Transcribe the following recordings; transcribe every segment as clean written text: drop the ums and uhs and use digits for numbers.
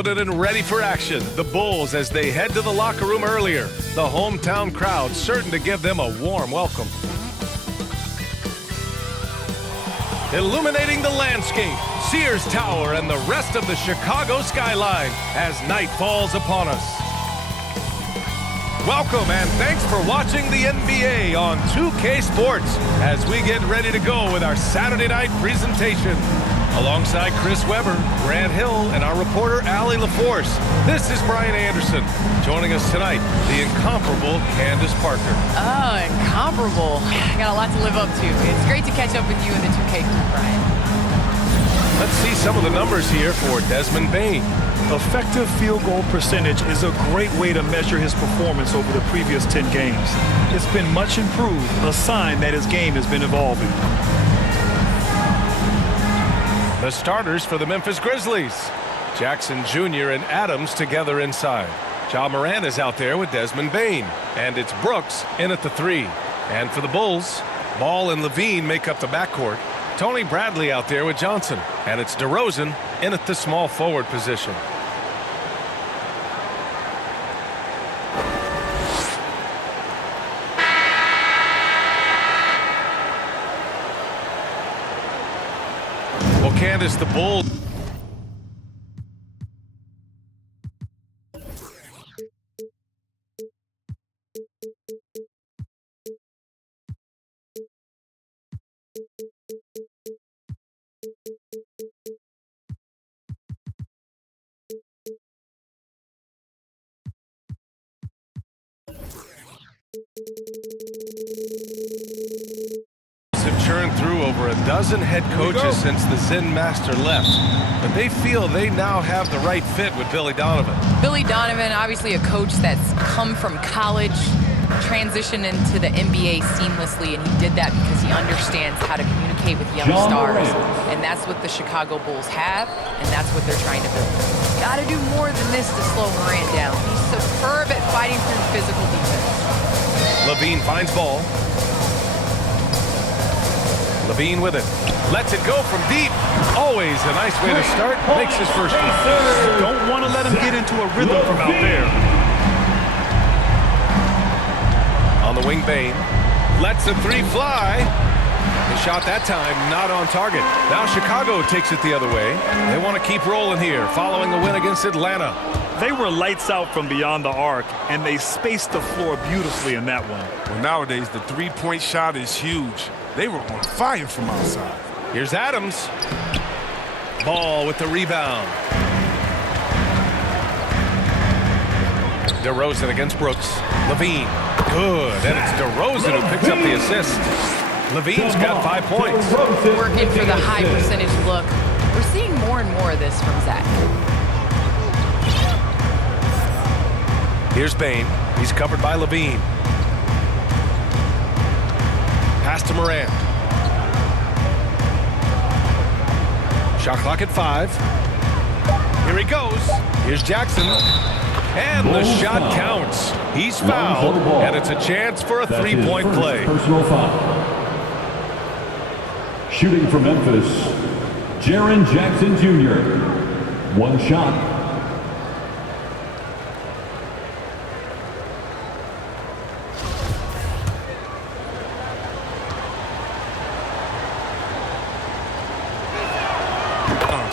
confident and ready for action. The Bulls as they head to the locker room earlier. The hometown crowd certain to give them a warm welcome. Illuminating the landscape, Sears Tower and the rest of the Chicago skyline as night falls upon us. Welcome and thanks for watching the NBA on 2K Sports as we get ready to go with our Saturday night presentation. Alongside Chris Webber, Grant Hill, and our reporter Allie LaForce, this is Brian Anderson. Joining us tonight, the incomparable Candace Parker. Oh, incomparable. I got a lot to live up to. It's great to catch up with you in the 2K crew, Brian. Let's see some of the numbers here for Desmond Bane. Effective field goal percentage is a great way to measure his performance over the previous 10 games. It's been much improved, a sign that his game has been evolving. The starters for the Memphis Grizzlies. Jackson Jr. and Adams together inside. Ja Morant is out there with Desmond Bane. And it's Brooks in at the 3. And for the Bulls, Ball and Levine make up the backcourt. Tony Bradley out there with Johnson. And it's DeRozan in at the small forward position. Well, Candace, the Bulls. Have churned through over a dozen head coaches since the Zen Master left, but they feel they now have the right fit with Billy Donovan. Billy Donovan, obviously a coach that's come from college, transitioned into the NBA seamlessly, and he did that because he understands how to communicate with young stars. And that's what the Chicago Bulls have, and that's what they're trying to build. Got to do more than this to slow Morant down. He's superb at fighting through physical defense. Levine finds Ball. Levine with it. Lets it go from deep. Always a nice way to start. Makes his first one. Don't want to let him get into a rhythm from out there. On the wing, Bane. Lets the 3 fly. The shot that time not on target. Now Chicago takes it the other way. They want to keep rolling here following a win against Atlanta. They were lights out from beyond the arc, and they spaced the floor beautifully in that one. Well, nowadays, the three-point shot is huge. They were on fire from outside. Here's Adams. Ball with the rebound. DeRozan against Brooks. Levine. Good. And it's DeRozan who picks up the assist. Levine's got 5 points. Working for the high percentage look. We're seeing more and more of this from Zach. Here's Bane. He's covered by Levine. Pass to Morant. Shot clock at 5. Here he goes. Here's Jackson. And the shot counts. He's fouled, and it's a chance for a 3-point play. Personal foul. Shooting for Memphis, Jaren Jackson Jr. 1 shot.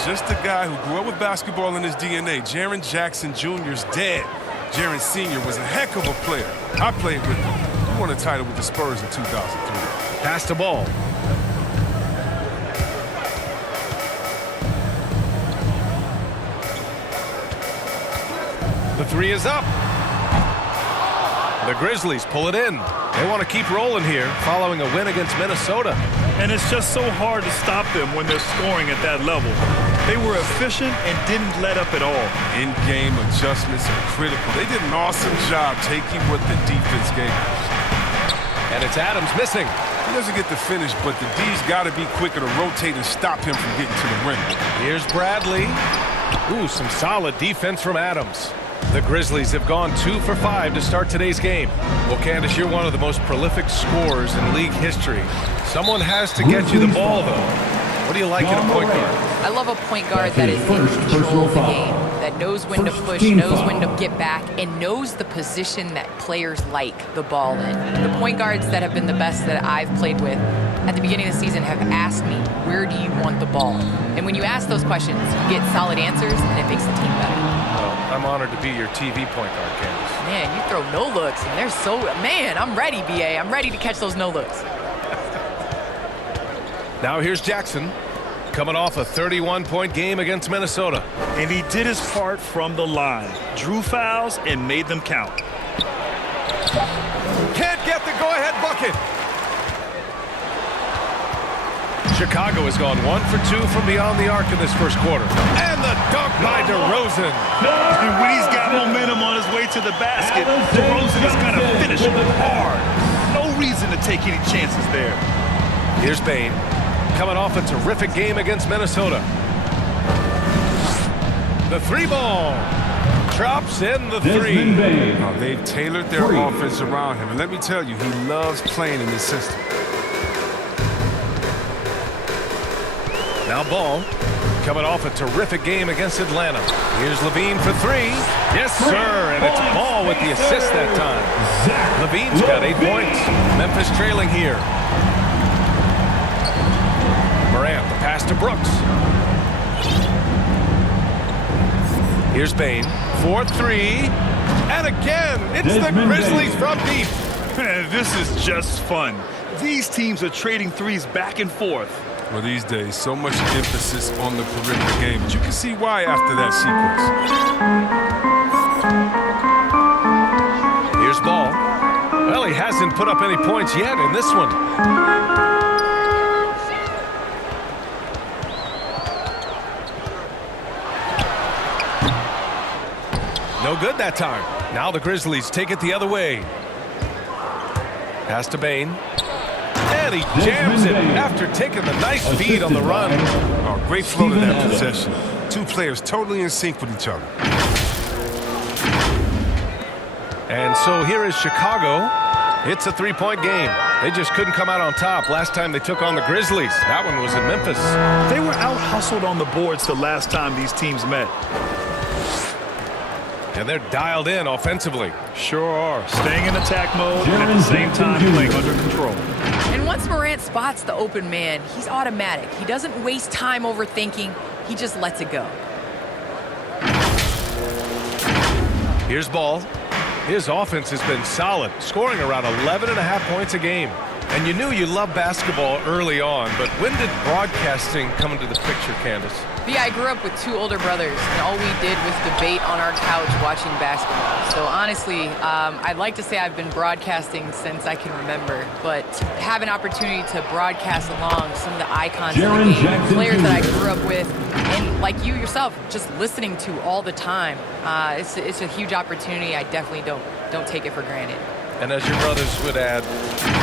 Just a guy who grew up with basketball in his DNA. Jaren Jackson Jr.'s dad, Jaren Sr., was a heck of a player. I played with him. He won a title with the Spurs in 2003. Pass to Ball. The 3 is up. The Grizzlies pull it in. They want to keep rolling here following a win against Minnesota. And it's just so hard to stop them when they're scoring at that level. They were efficient and didn't let up at all. In-game adjustments are critical. They did an awesome job taking what the defense gave. And it's Adams missing. He doesn't get the finish, but the D's got to be quicker to rotate and stop him from getting to the rim. Here's Bradley. Ooh, some solid defense from Adams. The Grizzlies have gone 2 for 5 to start today's game. Well, Candace, you're one of the most prolific scorers in league history. Someone has to get you the ball, though. What do you like in a point guard? I love a point guard that is in control of the game, that knows when to push, knows when to get back, and knows the position that players like the ball in. The point guards that have been the best that I've played with at the beginning of the season have asked me, where do you want the ball? And when you ask those questions, you get solid answers, and it makes the team better. Well, I'm honored to be your TV point guard, Candace. Man, you throw no-looks, and they're so... Man, I'm ready, B.A. I'm ready to catch those no-looks. Now here's Jackson, coming off a 31-point game against Minnesota. And he did his part from the line. Drew fouls and made them count. Can't get the go-ahead bucket. Chicago has gone 1 for 2 from beyond the arc in this first quarter. And the dunk by DeRozan. And when he's got momentum on his way to the basket, DeRozan is going to finish hard. No reason to take any chances there. Here's Bane, coming off a terrific game against Minnesota. The three ball. Drops in the three. Oh, they've tailored their offense around him. And let me tell you, he loves playing in this system. Now Ball, coming off a terrific game against Atlanta. Here's Levine for three. Yes, sir, and it's Ball with the assist that time. Levine's got 8 points. Memphis trailing here. Morant, the pass to Brooks. Here's Bane, 4-3, and again, it's the Grizzlies from deep. This is just fun. These teams are trading threes back and forth. Well, these days, so much emphasis on the perimeter game, but you can see why after that sequence. Here's Ball. Well, he hasn't put up any points yet in this one. No good that time. Now the Grizzlies take it the other way. Pass to Bane. And he jams it after taking the nice feed on the run. Oh, great flow to that possession. Two players totally in sync with each other. And so here is Chicago. It's a 3-point game. They just couldn't come out on top last time they took on the Grizzlies. That one was in Memphis. They were out-hustled on the boards the last time these teams met. And they're dialed in offensively. Sure are. Staying in attack mode and at the same time playing under control. And once Morant spots the open man, he's automatic. He doesn't waste time overthinking. He just lets it go. Here's Ball. His offense has been solid, scoring around 11.5 points a game. And you knew you loved basketball early on, but when did broadcasting come into the picture, Candace? Yeah, I grew up with 2 older brothers, and all we did was debate on our couch watching basketball. So honestly, I'd like to say I've been broadcasting since I can remember, but to have an opportunity to broadcast along some of the icons in the game, players that I grew up with, and like you yourself, just listening to all the time, it's a huge opportunity. I definitely don't take it for granted. And as your brothers would add,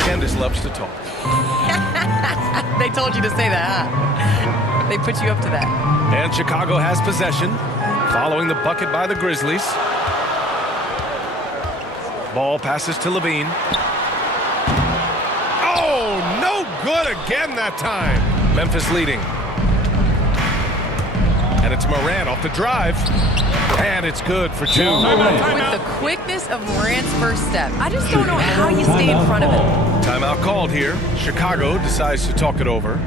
Candace loves to talk. They told you to say that, huh? They put you up to that. And Chicago has possession, following the bucket by the Grizzlies. Ball passes to Levine. Oh, no good again that time. Memphis leading. And it's Morant off the drive. And it's good for 2. With the quickness of Morant's first step, I just don't know how you stay in front of him. Timeout called here. Chicago decides to talk it over.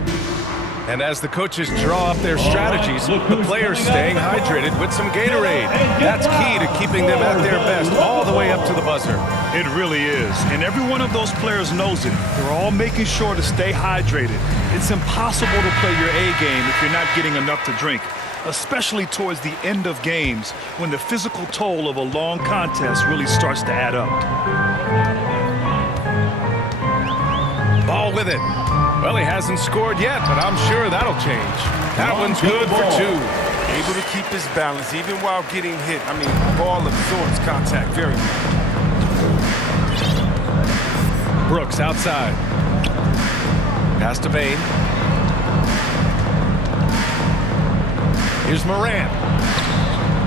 And as the coaches draw up their strategies, the players staying hydrated with some Gatorade. That's key to keeping them at their best all the way up to the buzzer. It really is. And every one of those players knows it. They're all making sure to stay hydrated. It's impossible to play your A game if you're not getting enough to drink, especially towards the end of games when the physical toll of a long contest really starts to add up. Ball with it. Well, he hasn't scored yet, but I'm sure that'll change. That one's good for 2. Able to keep his balance even while getting hit. I mean, ball absorbs contact very well. Brooks outside. Pass to Bane. Here's Morant.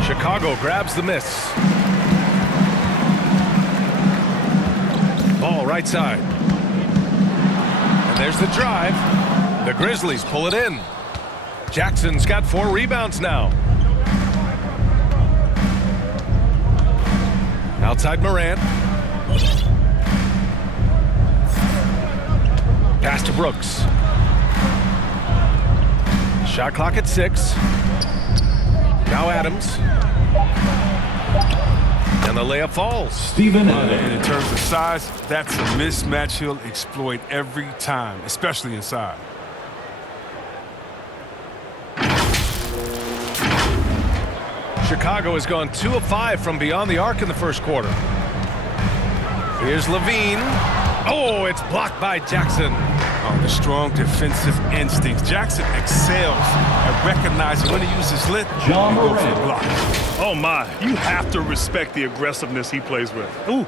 Chicago grabs the miss. Ball right side. And there's the drive. The Grizzlies pull it in. Jackson's got 4 rebounds now. Outside Morant. Pass to Brooks. Shot clock at 6. Now Adams. And the layup falls. Stephen And in Adams. terms of size, that's a mismatch he'll exploit every time, especially inside. Chicago has gone 2 of 5 from beyond the arc in the first quarter. Here's Levine. Oh, it's blocked by Jackson. Oh, the strong defensive instincts. Jackson excels at recognizing when to use his lit John and go for the Morant. block. Oh, my. You have to respect the aggressiveness he plays with. Ooh.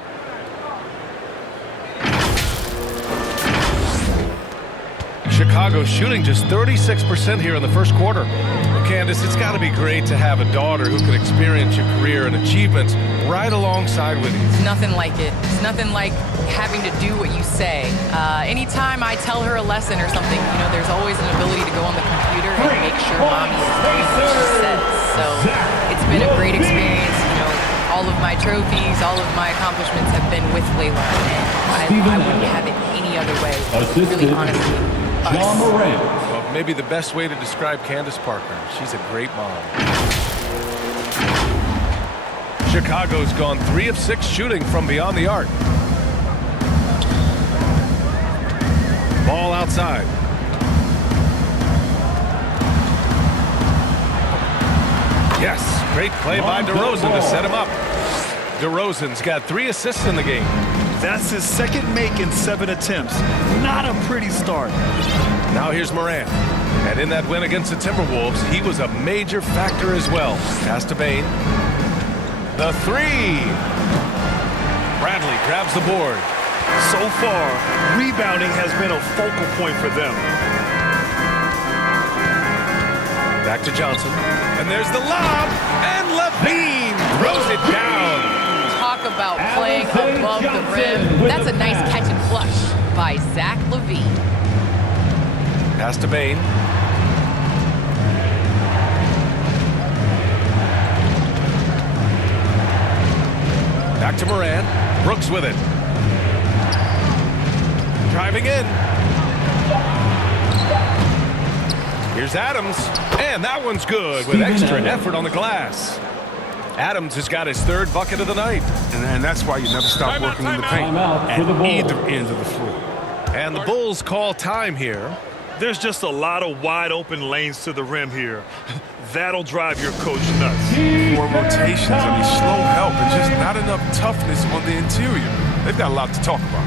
Chicago shooting just 36% here in the first quarter. Well, Candace, it's got to be great to have a daughter who can experience your career and achievements right alongside with you. It's nothing like it. It's nothing like having to do what you say. Anytime I tell her a lesson or something, you know, there's always an ability to go on the computer and make sure mommy is doing what she says. So it's been a great experience. You know, all of my trophies, all of my accomplishments have been with Layla, and I wouldn't have it any other way. Really, honestly. John Morant. Well, maybe the best way to describe Candace Parker. She's a great mom. Chicago's gone 3 of 6 shooting from beyond the arc. Ball outside. Yes, great play by DeRozan to set him up. DeRozan's got 3 assists in the game. That's his second make in 7 attempts. Not a pretty start. Now here's Morant. And in that win against the Timberwolves, he was a major factor as well. Pass to Bane. The 3. Bradley grabs the board. So far, rebounding has been a focal point for them. Back to Johnson. And there's the lob. And Levine throws it down. Talk about playing above the rim. That's a nice catch and flush by Zach LaVine. Pass to Bane. Back to Morant. Brooks with it. Driving in. Here's Adams. And that one's good with extra effort on the glass. Adams has got his 3rd bucket of the night. And that's why you never stop working in the paint Timeout for the at Bulls. either end of the floor. And the Bulls call time here. There's just a lot of wide open lanes to the rim here. That'll drive your coach nuts. 4 rotations, I mean, slow help and just not enough toughness on the interior. They've got a lot to talk about.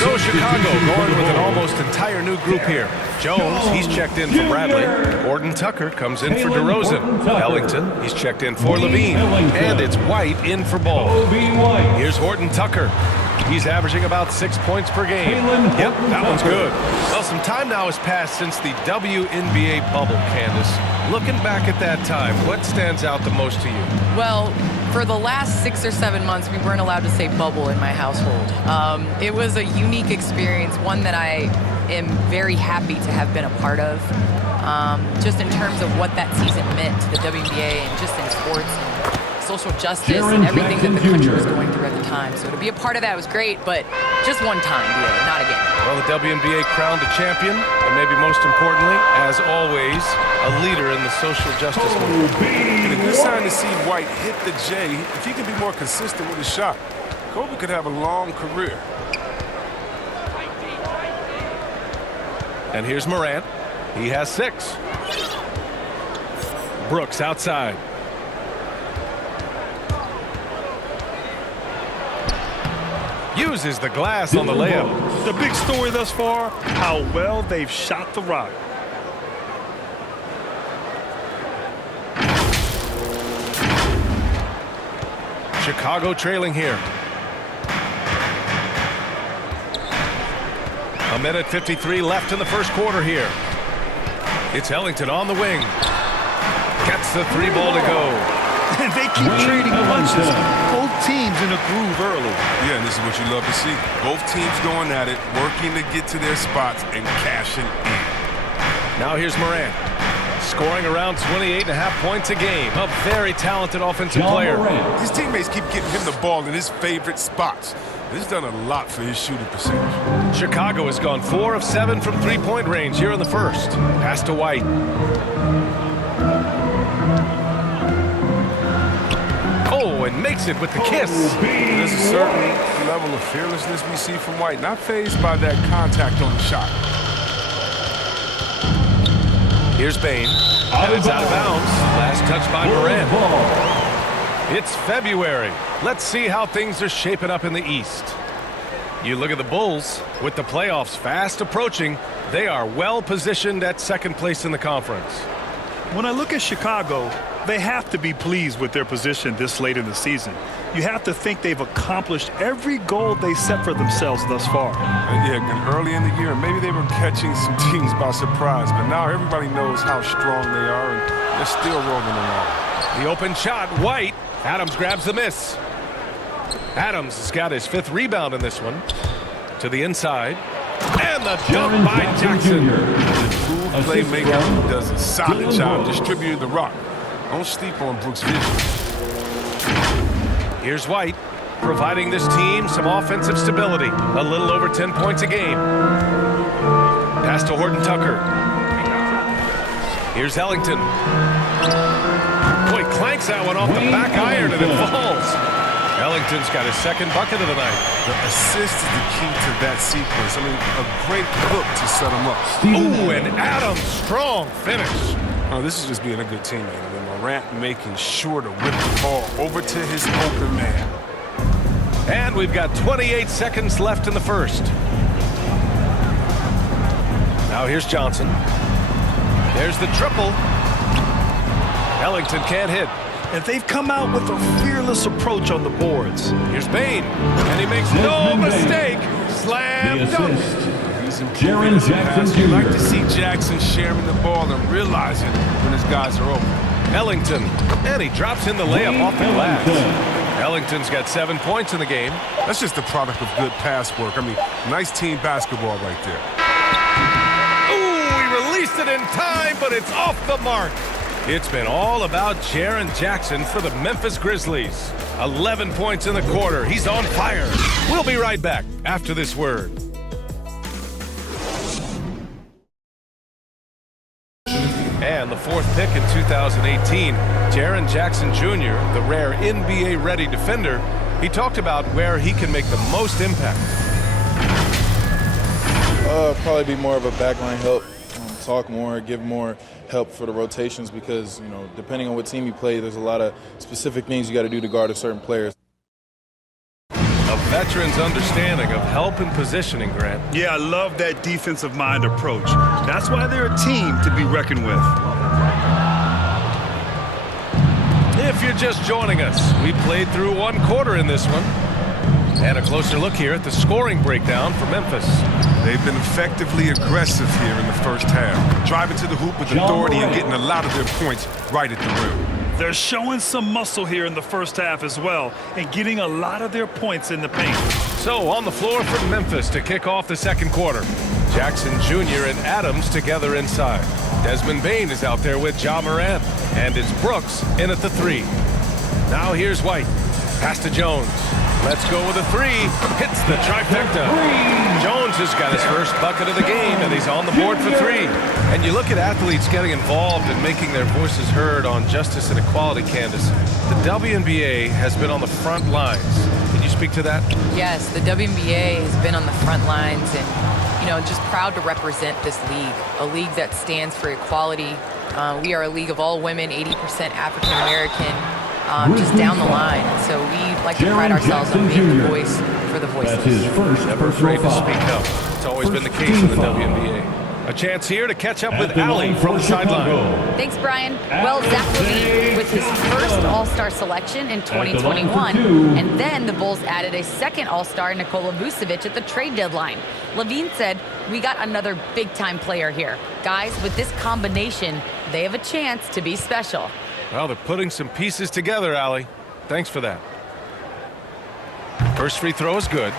So Chicago going with an almost entire new group here. Jones, he's checked in for Bradley. Horton Tucker comes in for DeRozan. Ellington, he's checked in for Levine. And it's White in for Ball. Here's Horton Tucker. He's averaging about 6 points per game. Yep, that one's good. Well, some time now has passed since the WNBA bubble, Candace. Looking back at that time, what stands out the most to you? Well, for the last 6 or 7 months, we weren't allowed to say bubble in my household. It was a unique experience, one that I am very happy to have been a part of. Just in terms of what that season meant to the WNBA and just in sports and social justice and everything that the country was going through at the time. So to be a part of that was great, but just one time, not again. Well, the WNBA crowned a champion, and maybe most importantly, as always, a leader in the social justice movement. And a good sign to see White hit the J. If he can be more consistent with his shot, Kobe could have a long career. And here's Morant. He has 6. Brooks outside. Uses the glass on the layup. The big story thus far, how well they've shot the rock. Chicago trailing here. A minute 53 left in the first quarter here. It's Ellington on the wing. Gets the 3 ball to go. And they keep trading punches. Both teams in a groove early. Yeah, and this is what you love to see. Both teams going at it, working to get to their spots and cashing in. Now here's Morant. scoring around 28.5 points a game. A very talented offensive player. His teammates keep getting him the ball in his favorite spots. This has done a lot for his shooting percentage. Chicago has gone 4 of 7 from three-point range here in the first. Pass to White. Oh, and makes it with the kiss. There's a certain level of fearlessness we see from White, not fazed by that contact on the shot. Here's Bane, and it's out of bounds. Last touch by Moran. It's February. Let's see how things are shaping up in the East. You look at the Bulls. With the playoffs fast approaching, they are well positioned at second place in the conference. When I look at Chicago, they have to be pleased with their position this late in the season. You have to think they've accomplished every goal they set for themselves thus far. Yeah, and early in the year, maybe they were catching some teams by surprise, but now everybody knows how strong they are, and they're still rolling along. The open shot, White. Adams grabs the miss. Adams has got his 5th rebound in this one. To the inside. And the dunk by Jackson. The true playmaker who does a solid job distributing the rock. Don't sleep on Brooks' vision. Here's White, providing this team some offensive stability. A little over 10 points a game. Pass to Horton Tucker. Here's Ellington. Boy, clanks that one off the back iron and it falls. Ellington's got his 2nd bucket of the night. The assist is the key to that sequence. I mean, a great look to set him up. Ooh, and Adams, strong finish. Oh, this is just being a good teammate. I mean, Morant making sure to whip the ball over to his open man. And we've got 28 seconds left in the first. Now here's Johnson. There's the triple. Ellington can't hit. And they've come out with a fearless approach on the boards. Here's Bane, and he makes no mistake. Slam dunk. Jaren Jackson Jr. You like to see Jackson sharing the ball and realizing when his guys are open. Ellington, and he drops in the layup off the glass. Ellington's got 7 points in the game. That's just the product of good pass work. I mean, nice team basketball right there. Ooh, he released it in time, but it's off the mark. It's been all about Jaren Jackson for the Memphis Grizzlies. 11 points in the quarter. He's on fire. We'll be right back after this word. And the 4th pick in 2018, Jaren Jackson Jr., the rare NBA-ready defender, he talked about where he can make the most impact. Probably be more of a backline help, talk more, give more help for the rotations because, you know, depending on what team you play, there's a lot of specific things you got to do to guard a certain player. A veteran's understanding of help and positioning, Grant. Yeah, I love that defensive mind approach. That's why they're a team to be reckoned with. If you're just joining us, we played through 1 quarter in this one. And a closer look here at the scoring breakdown for Memphis. They've been effectively aggressive here in the first half, driving to the hoop with authority and getting a lot of their points right at the rim. They're showing some muscle here in the first half as well and getting a lot of their points in the paint. So on the floor for Memphis to kick off the 2nd quarter. Jackson Jr. and Adams together inside. Desmond Bane is out there with Ja Morant. And it's Brooks in at the 3. Now here's White. Pass to Jones. Let's go with a 3. Hits the trifecta. Jones has got his first bucket of the game, and he's on the board for 3. And you look at athletes getting involved and making their voices heard on justice and equality, Candace. The WNBA has been on the front lines. Can you speak to that? Yes, the WNBA has been on the front lines and, you know, just proud to represent this league, a league that stands for equality. We are a league of all women, 80% African American. Just down the line. So we like to pride ourselves on being the voice for the voiceless. That's his first Never afraid to foul. speak up. It's always been the case in the WNBA. A chance here to catch up with Allie from the sideline. Thanks, Brian. Well, Zach LaVine with his first All-Star selection in 2021. And then the Bulls added a second All-Star, Nikola Vucevic, at the trade deadline. LaVine said, "We got another big-time player here. Guys, with this combination, they have a chance to be special." Well, they're putting some pieces together, Allie. Thanks for that. First free throw is good.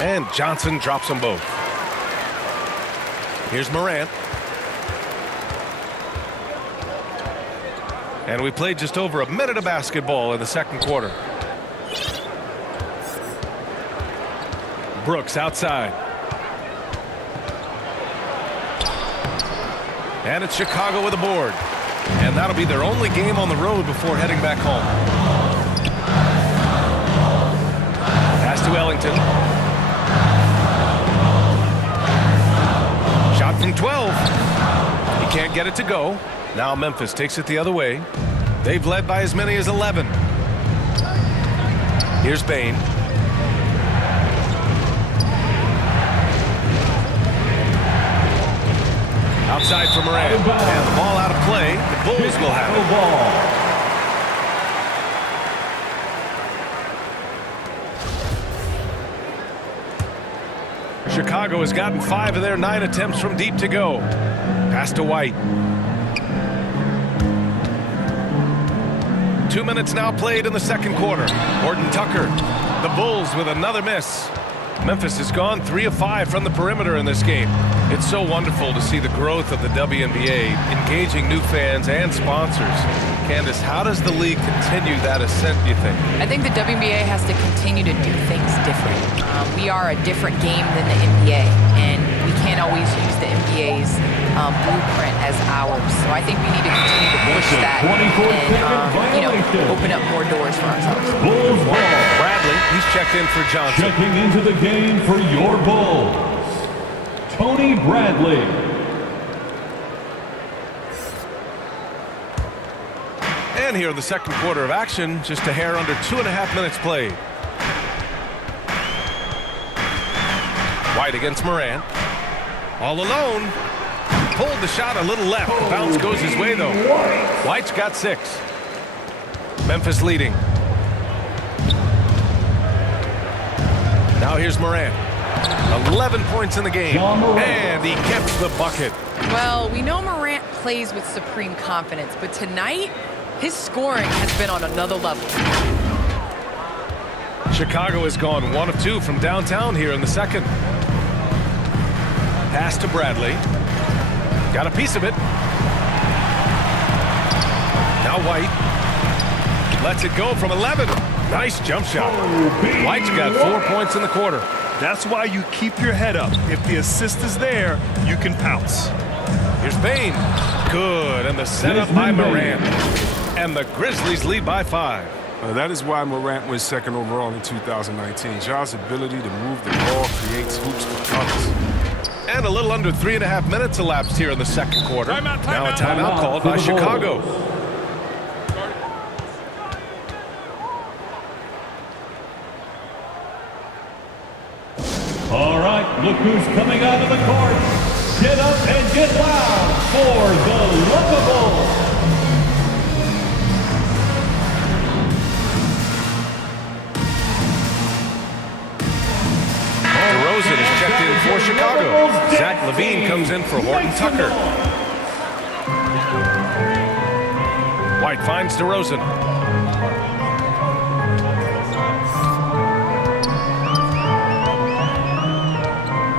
And Johnson drops them both. Here's Morant. And we played just over a minute of basketball in the second quarter. Brooks outside. And it's Chicago with a board. And that'll be their only game on the road before heading back home. Pass to Ellington. Shot from 12. He can't get it to go. Now Memphis takes it the other way. They've led by as many as 11. Here's Bane. Outside for Moran. And the ball out of play. The Bulls will have it. Chicago has gotten 5 of their 9 attempts from deep to go. Pass to White. 2 minutes now played in the second quarter. Horton Tucker. The Bulls with another miss. Memphis has gone 3 of 5 from the perimeter in this game. It's so wonderful to see the growth of the WNBA, engaging new fans and sponsors. Candace, how does the league continue that ascent, do you think? I think the WNBA has to continue to do things different. We are a different game than the NBA, and we can't always use the NBA's blueprint as ours. So I think we need to continue to push that and open up more doors for ourselves. Bulls ball. Bradley, he's checked in for Johnson. Checking into the game for your Bulls, Tony Bradley. And here in the second quarter of action, just a hair under 2.5 minutes played. White against Moran. All alone. Pulled the shot a little left. The bounce goes his way, though. White's got 6. Memphis leading. Now here's Moran. 11 points in the game. And he gets the bucket. Well, we know Morant plays with supreme confidence, but tonight, his scoring has been on another level. Chicago has gone 1 of 2 from downtown here in the second. Pass to Bradley. Got a piece of it. Now White. Lets it go from 11. Nice jump shot. White's got 4 points in the quarter. That's why you keep your head up. If the assist is there, you can pounce. Here's Bane. Good. And the setup by Morant. And the Grizzlies lead by 5. That is why Morant was second overall in 2019. Ja's ability to move the ball creates hoops for others. And a little under 3.5 minutes elapsed here in the second quarter. Now a timeout called by Chicago. All right, look who's coming out of the court. Get up and get loud for the Lookables. DeRozan is checked in for Chicago. Zach LaVine comes in for Horton Tucker. White finds DeRozan.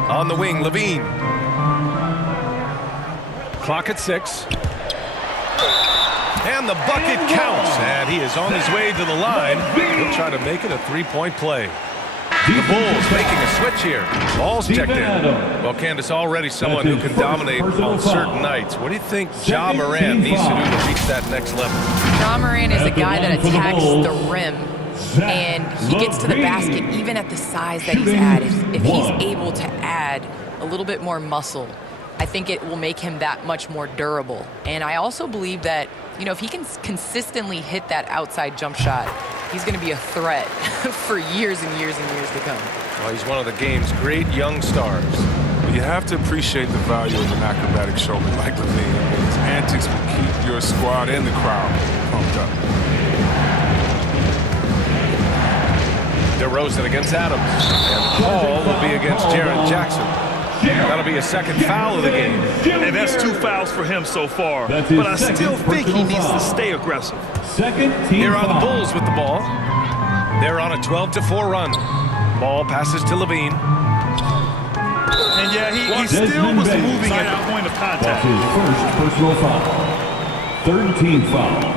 On the wing, LaVine. Clock at 6. And the bucket counts. And he is on his way to the line. He'll try to make it a 3-point play. The Bulls making a switch here. Ball's checked in. Well, Candace, already someone who can dominate on certain nights. What do you think Ja Morant needs to do to reach that next level? Ja Morant is a guy that attacks the rim, and he gets to the basket even at the size that he's at. If he's able to add a little bit more muscle, I think it will make him that much more durable. And I also believe that, if he can consistently hit that outside jump shot, he's going to be a threat for years and years and years to come. Well, he's one of the game's great young stars. You have to appreciate the value of an acrobatic showman like LaVine. His antics will keep your squad and the crowd pumped up. DeRozan against Adams. And Paul will be against Jaren Jackson. That'll be a second foul of the game. And that's 2 fouls for him so far. But I still think he needs to stay aggressive. Second team Here are the foul. Bulls with the ball. They're on a 12-4 run. Ball passes to Levine. And yeah, he still was moving at the point of That's contact. his first personal foul. Third team foul.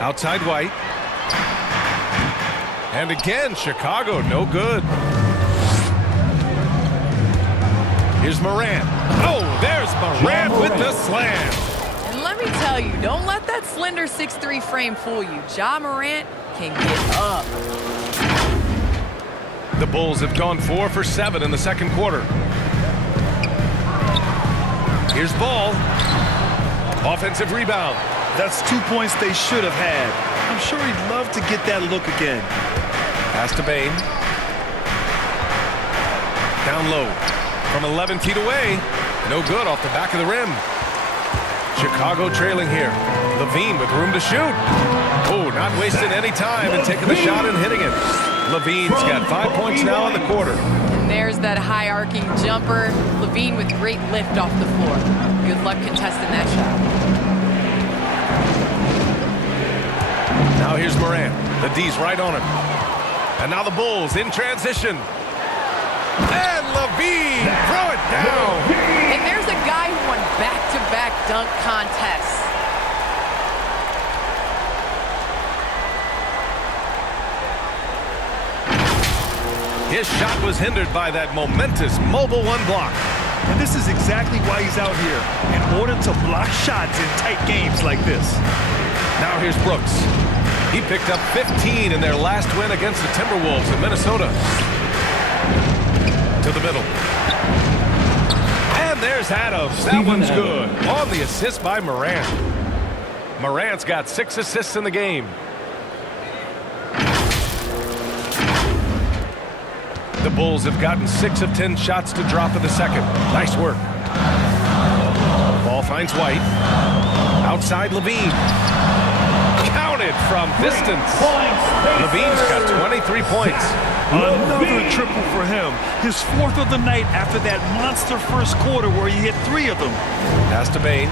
Outside White. And again, Chicago, no good. Here's Morant. Oh, there's Morant with the slam. And let me tell you, don't let that slender 6'3" frame fool you. Ja Morant can get up. The Bulls have gone 4 for 7 in the second quarter. Here's Ball. Offensive rebound. That's 2 points they should have had. I'm sure he'd love to get that look again. Pass to Bane. Down low. From 11 feet away. No good off the back of the rim. Chicago trailing here. Levine with room to shoot. Oh, not wasting any time and taking the shot and hitting it. Levine's got 5 points now in the quarter. And there's that high arcing jumper. Levine with great lift off the floor. Good luck contesting that shot. Now here's Morant. The D's right on him. And now the Bulls in transition. And Levine throw it down. And there's a guy who won back-to-back dunk contests. His shot was hindered by that momentous mobile one block. And this is exactly why he's out here, in order to block shots in tight games like this. Now here's Brooks. He picked up 15 in their last win against the Timberwolves in Minnesota. To the middle. And there's Adams. That one's good. On the assist by Morant. Morant's got 6 assists in the game. The Bulls have gotten 6 of 10 shots to drop in the second. Nice work. Ball finds White. Outside Levine. Counted from distance. Levine's got 23 points. Another triple for him. His 4th of the night after that monster first quarter where he hit 3 of them. Pass to Bane.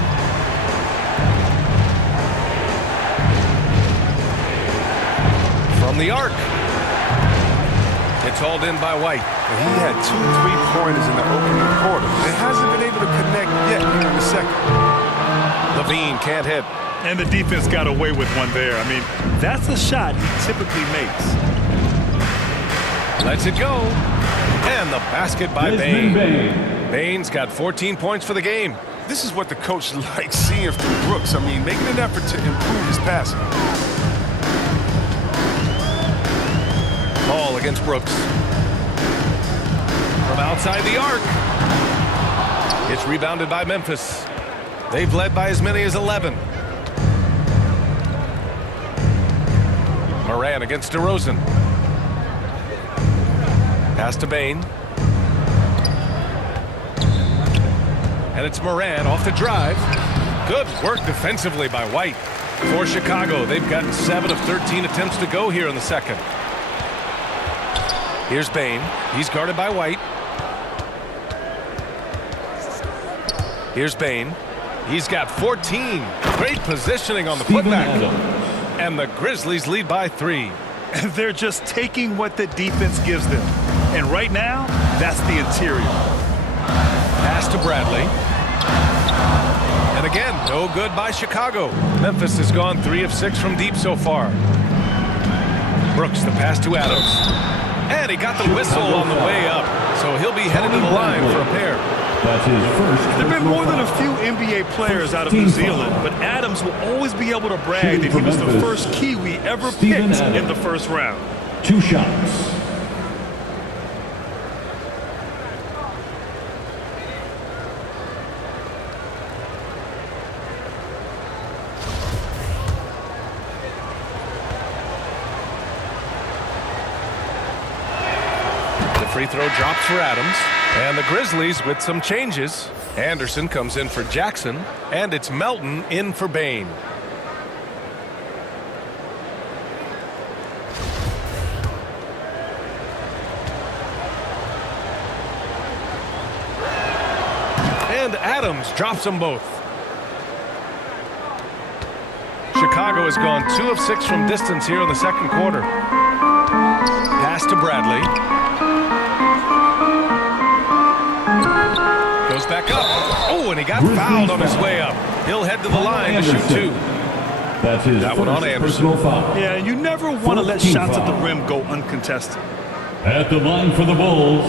From the arc. It's hauled in by White. He had 2 3-pointers in the opening quarter and hasn't been able to connect yet here in the second. Levine can't hit. And the defense got away with one there. I mean, that's a shot he typically makes. Lets it go. And the basket by Bane. Bane's got 14 points for the game. This is what the coach likes seeing from Brooks. I mean, making an effort to improve his passing. Ball against Brooks. From outside the arc. It's rebounded by Memphis. They've led by as many as 11. Morant against DeRozan. Pass to Bane. And it's Morant off the drive. Good work defensively by White. For Chicago, they've gotten 7 of 13 attempts to go here in the second. Here's Bane. He's guarded by White. Here's Bane. He's got 14. Great positioning on the putback. And the Grizzlies lead by 3. And they're just taking what the defense gives them. And right now, that's the interior. Pass to Bradley. And again, no good by Chicago. Memphis has gone 3 of 6 from deep so far. Brooks, the pass to Adams. And he got the whistle on the way up. So he'll be headed to the line for a pair. That's his first. There have been more than a few NBA players out of New Zealand, but Adams will always be able to brag that he was the first Kiwi ever picked in the first round. 2 shots. Free throw drops for Adams. And the Grizzlies with some changes. Anderson comes in for Jackson. And it's Melton in for Bane. And Adams drops them both. Chicago has gone 2 of 6 from distance here in the second quarter. Pass to Bradley. Goes back up. Oh, and he got fouled on his way up. He'll head to the line to shoot 2. That's his That one on Anderson. Yeah, you never want to let shots at the rim go uncontested. At the line for the Bulls,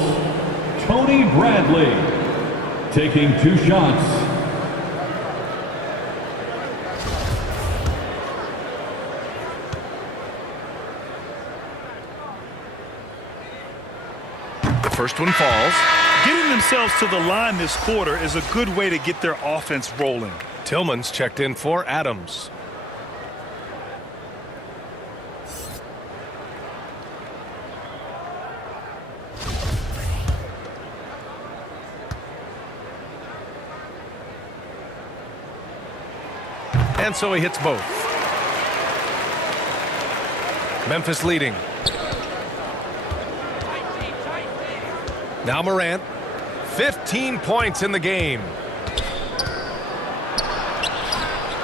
Tony Bradley taking 2 shots. The first one falls. Getting themselves to the line this quarter is a good way to get their offense rolling. Tillman's checked in for Adams. And so he hits both. Memphis leading. Now Morant. 15 points in the game.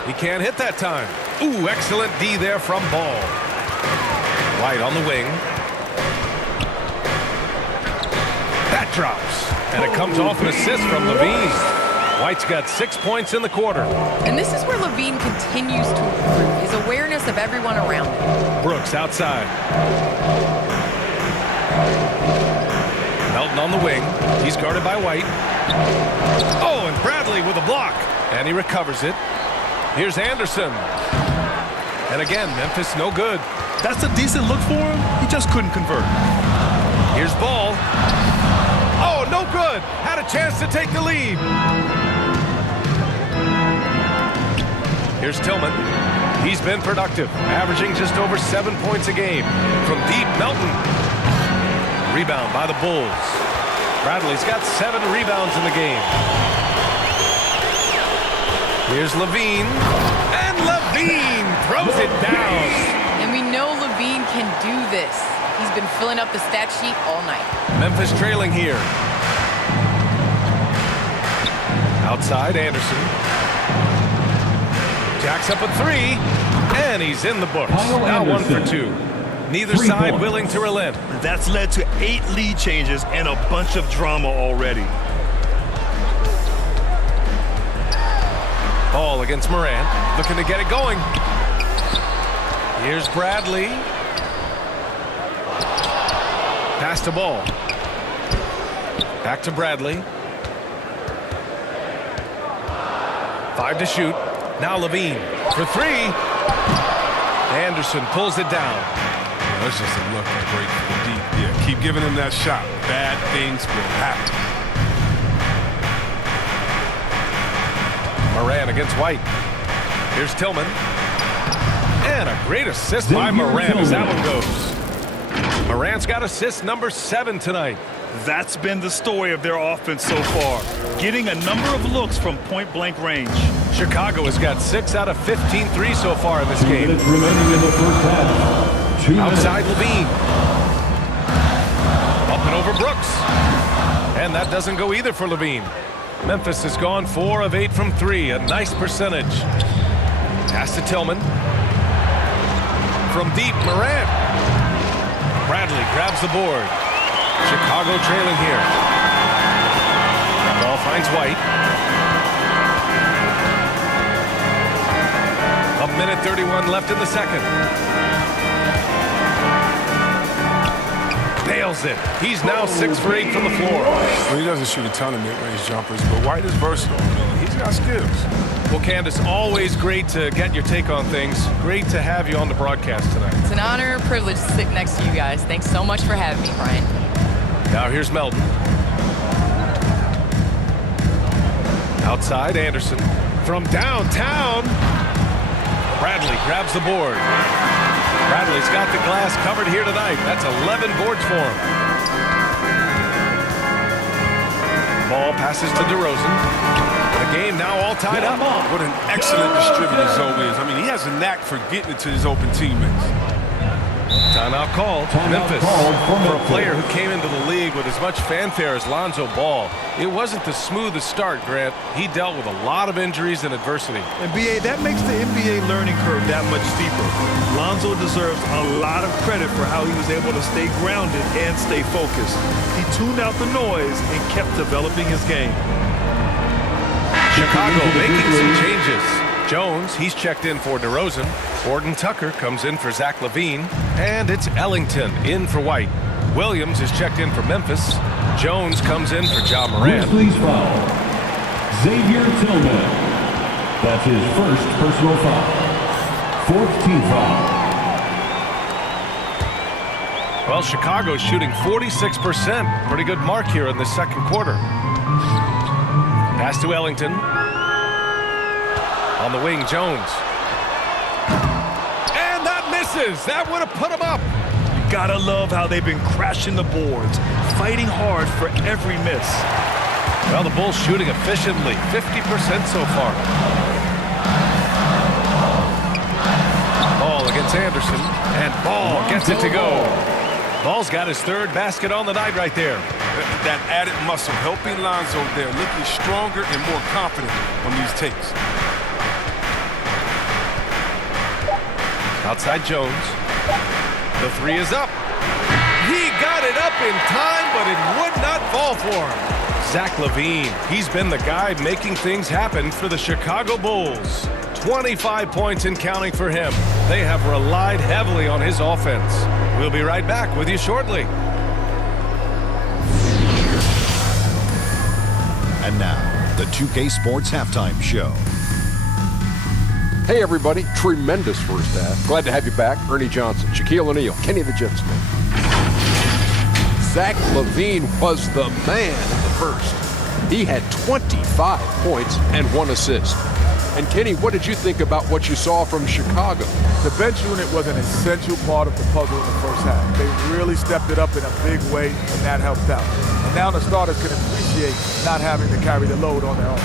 He can't hit that time. Ooh, excellent D there from Ball. White on the wing. That drops. And it comes off an assist from Levine. White's got 6 points in the quarter. And this is where Levine continues to improve his awareness of everyone around him. Brooks outside. Melton on the wing. He's guarded by White. Oh, and Bradley with a block. And he recovers it. Here's Anderson. And again, Memphis no good. That's a decent look for him. He just couldn't convert. Here's Ball. Oh, no good. Had a chance to take the lead. Here's Tillman. He's been productive, averaging just over 7 points a game. From deep, Melton. Rebound by the Bulls. Bradley's got 7 rebounds in the game. Here's Levine. And Levine throws it down. And we know Levine can do this. He's been filling up the stat sheet all night. Memphis trailing here. Outside, Anderson. Jacks up a 3. And he's in the books. Now 1 for 2. Neither side willing to relent. That's led to 8 lead changes and a bunch of drama already. Ball against Morant. Looking to get it going. Here's Bradley. Pass to Ball. Back to Bradley. 5 to shoot. Now Levine for 3. Anderson pulls it down. That's just a look that's great for the deep. Yeah, keep giving him that shot. Bad things will happen. Morant against White. Here's Tillman. And a great assist by Morant as that one goes. Morant's got assist number 7 tonight. That's been the story of their offense so far. Getting a number of looks from point-blank range. Chicago has got 6 out of 15 threes so far in this 2 game. minutes remaining in the first half. 2 Outside minutes. Levine. Up and over Brooks. And that doesn't go either for Levine. Memphis has gone 4 of 8 from 3. A nice percentage. Pass to Tillman. From deep, Morant. Bradley grabs the board. Chicago trailing here. Ball finds White. A minute 31 left in the second. Nails it. He's now 6 for 8 from the floor. Well, he doesn't shoot a ton of mid-range jumpers, but White is versatile. He's got skills. Well, Candace, always great to get your take on things. Great to have you on the broadcast tonight. It's an honor and privilege to sit next to you guys. Thanks so much for having me, Brian. Now here's Melton. Outside, Anderson. From downtown. Bradley grabs the board. Bradley's got the glass covered here tonight. That's 11 boards for him. Ball passes to DeRozan. The game now all tied up. What an excellent distributor Zoe is. I mean, he has a knack for getting it to his open teammates. Timeout called. Memphis. For a player who came into the league with as much fanfare as Lonzo Ball, it wasn't the smoothest start, Grant. He dealt with a lot of injuries and adversity. And BA, that makes the NBA learning curve that much steeper. Lonzo deserves a lot of credit for how he was able to stay grounded and stay focused. He tuned out the noise and kept developing his game. Chicago making some changes. Jones, he's checked in for DeRozan. Gordon Tucker comes in for Zach LaVine. And it's Ellington in for White. Williams is checked in for Memphis. Jones comes in for Ja Morant. Please foul. Xavier Tillman. That's his first personal foul. Fourth team foul. Well, Chicago's shooting 46%. Pretty good mark here in the second quarter. Pass to Ellington. On the wing, Jones. And that misses. That would have put him up. You gotta love how they've been crashing the boards, fighting hard for every miss. Well, the Bulls shooting efficiently, 50% so far. Ball against Anderson, and Ball gets it to go. Ball's got his third basket on the night right there. That added muscle helping Lonzo there, looking stronger and more confident on these takes. Outside Jones. The three is up. He got it up in time, but it would not fall for him. Zach LaVine, he's been the guy making things happen for the Chicago Bulls. 25 points and counting for him. They have relied heavily on his offense. We'll be right back with you shortly. And now, the 2K Sports Halftime Show. Hey everybody, tremendous first half. Glad to have you back. Ernie Johnson, Shaquille O'Neal, Kenny the Jet Smith. Zach LaVine was the man in the first. He had 25 points and 1 assist. And Kenny, what did you think about what you saw from Chicago? The bench unit was an essential part of the puzzle in the first half. They really stepped it up in a big way, and that helped out. And now the starters can appreciate not having to carry the load on their own.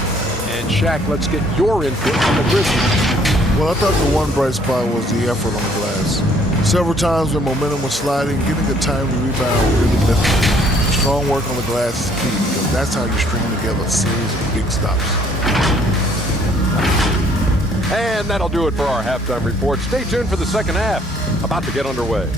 And Shaq, let's get your input on the Grizzlies. Well, I thought the one bright spot was the effort on the glass. Several times when momentum was sliding, getting a timely rebound really meant it. Strong work on the glass is key because that's how you string together a series of big stops. And that'll do it for our halftime report. Stay tuned for the second half. About to get underway.